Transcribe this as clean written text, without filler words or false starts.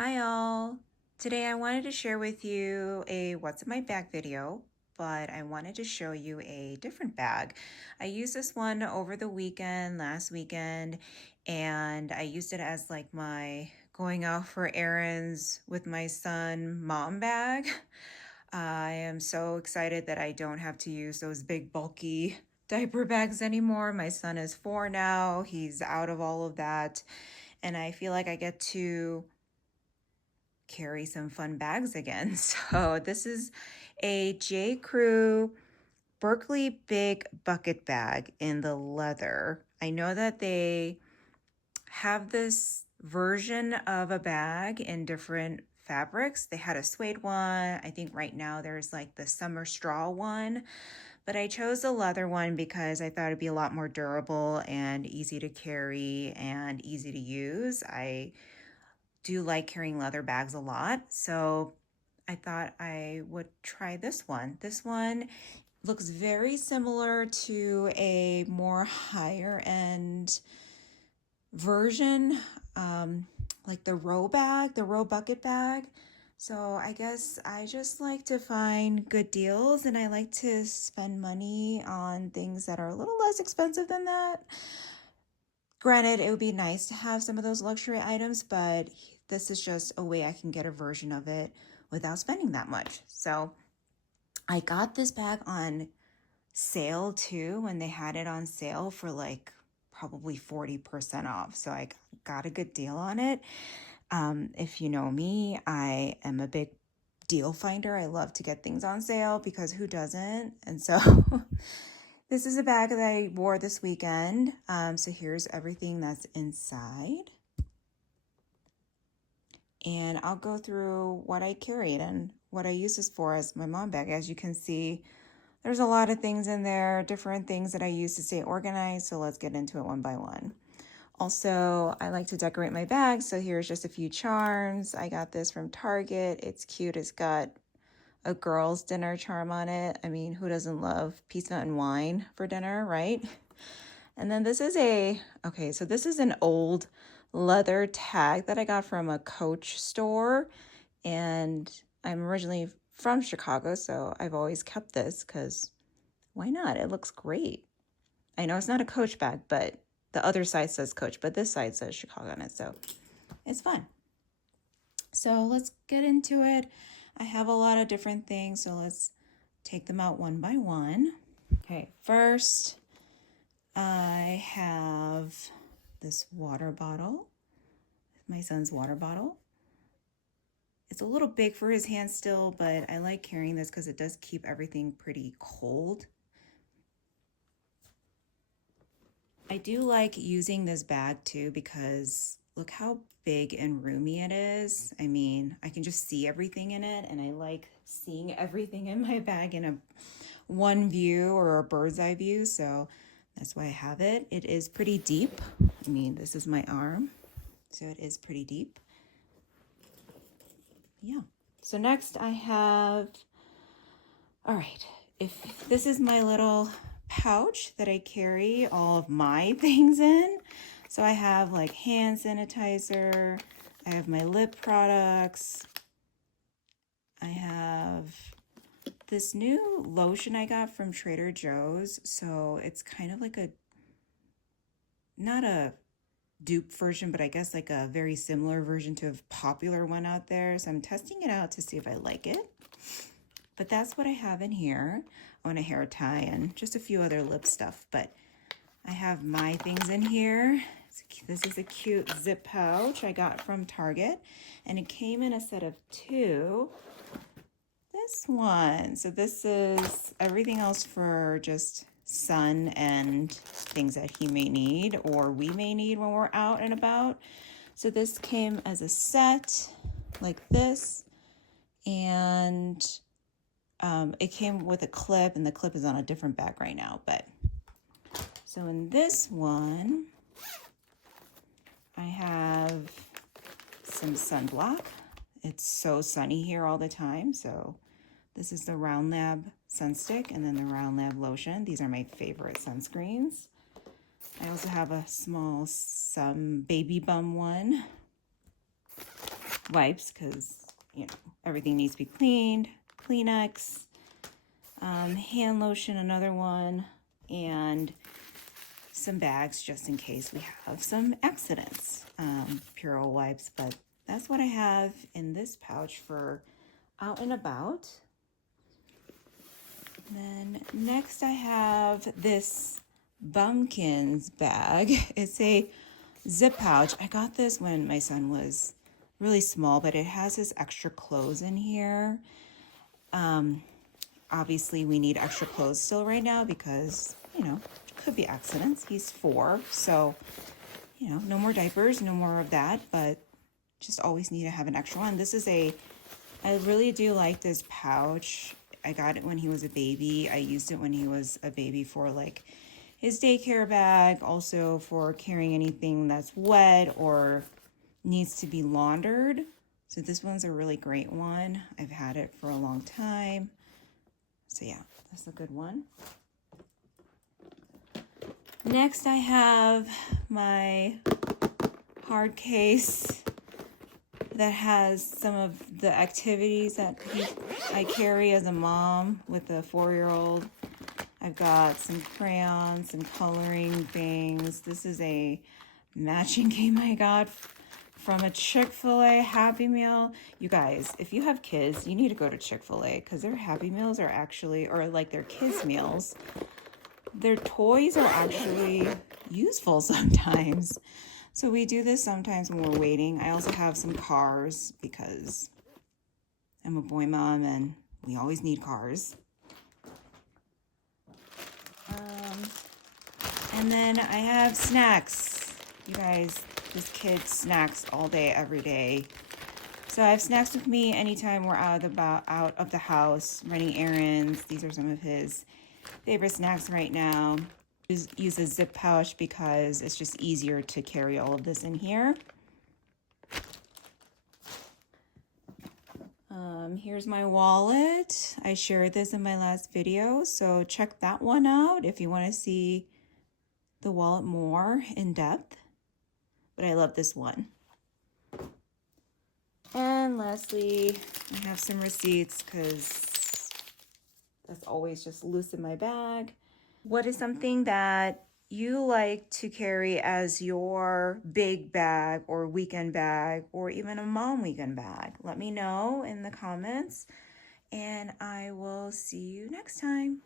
Hi all. Today I wanted to share with you a what's in my bag video, but I wanted to show you a different bag. I used this one over the weekend, last weekend, and I used it as like my going out for errands with my son mom bag. I am so excited that I don't have to use those big bulky diaper bags anymore. My son is 4 now. He's out of all of that, and I feel like I get to carry some fun bags again. So this is a J.crew Berkeley big bucket bag in the leather. I know that they have this version of a bag in different fabrics. They had a suede one. I think right now there's like the summer straw one, but I chose the leather one because I thought it'd be a lot more durable and easy to carry and easy to use. I do like carrying leather bags a lot, so I thought I would try this one. This one looks very similar to a more higher end version, like the row bag, the row bucket bag. So I guess I just like to find good deals, and I like to spend money on things that are a little less expensive than that. Granted, it would be nice to have some of those luxury items, but this is just a way I can get a version of it without spending that much. So I got this bag on sale too when they had it on sale for like probably 40% off. So I got a good deal on it. If you know me, I am a big deal finder. I love to get things on sale because who doesn't? And so this is a bag that I wore this weekend. So here's everything that's inside. And I'll go through what I carried and what I use this for as my mom bag. As you can see, there's a lot of things in there, different things that I use to stay organized. So let's get into it one by one. Also, I like to decorate my bag. So here's just a few charms. I got this from Target. It's cute. It's got a girl's dinner charm on it. I mean, who doesn't love Peace Mountain wine for dinner, right? And then this is so this is an old leather tag that I got from a Coach store. And I'm originally from Chicago, so I've always kept this because why not? It looks great. I know it's not a Coach bag, but the other side says Coach, but this side says Chicago on it, so it's fun. So let's get into it. I have a lot of different things, so let's take them out one by one. Okay, first I have this water bottle, my son's water bottle. It's a little big for his hands still, but I like carrying this because it does keep everything pretty cold. I do like using this bag too because look how big and roomy it is. I mean, I can just see everything in it, and I like seeing everything in my bag in a one view or a bird's eye view, so that's why I have it. It is pretty deep. I mean, this is my arm, so it is pretty deep. Yeah. So next I have, all right, if this is my little pouch that I carry all of my things in. So I have like hand sanitizer, I have my lip products, I have this new lotion I got from Trader Joe's. So it's kind of like not a dupe version, but I guess like a very similar version to a popular one out there. So I'm testing it out to see if I like it. But that's what I have in here. I want a hair tie and just a few other lip stuff, but I have my things in here. This is a cute zip pouch I got from Target, and it came in a set of 2. This one. So this is everything else for just son and things that he may need or we may need when we're out and about. So this came as a set like this, and it came with a clip, and the clip is on a different bag right now. But so in this one, I have some sunblock. It's so sunny here all the time, so this is the Round Lab Sunstick and then the Round Lab Lotion. These are my favorite sunscreens. I also have a small Baby Bum one. wipes because, you know, everything needs to be cleaned, Kleenex, hand lotion, another one, and some bags just in case we have some accidents. Purell wipes, but that's what I have in this pouch for out and about. Then next I have this Bumpkins bag. It's a zip pouch. I got this when my son was really small, but it has his extra clothes in here. Obviously we need extra clothes still right now because, you know, could be accidents. He's 4, so, you know, no more diapers, no more of that, but just always need to have an extra one. This is I really do like this pouch. I got it when he was a baby. I used it when he was a baby for like his daycare bag, also for carrying anything that's wet or needs to be laundered. So this one's a really great one. I've had it for a long time. So yeah, that's a good one. Next I have my hard case that has some of the activities that I carry as a mom with a 4-year-old. I've got some crayons, some coloring things. This is a matching game I got from a Chick-fil-A Happy Meal. You guys, if you have kids, you need to go to Chick-fil-A because their Happy Meals are actually, or like their kids' meals, their toys are actually useful sometimes. So we do this sometimes when we're waiting. I also have some cars because I'm a boy mom and we always need cars. And then I have snacks. You guys, this kid snacks all day, every day. So I have snacks with me anytime we're out of the house, running errands. These are some of his favorite snacks right now. Use a zip pouch because it's just easier to carry all of this in here. Here's my wallet. I shared this in my last video, so check that one out if you want to see the wallet more in depth. But I love this one. And lastly, I have some receipts because that's always just loose in my bag. What is something that you like to carry as your big bag or weekend bag or even a mom weekend bag? Let me know in the comments and I will see you next time.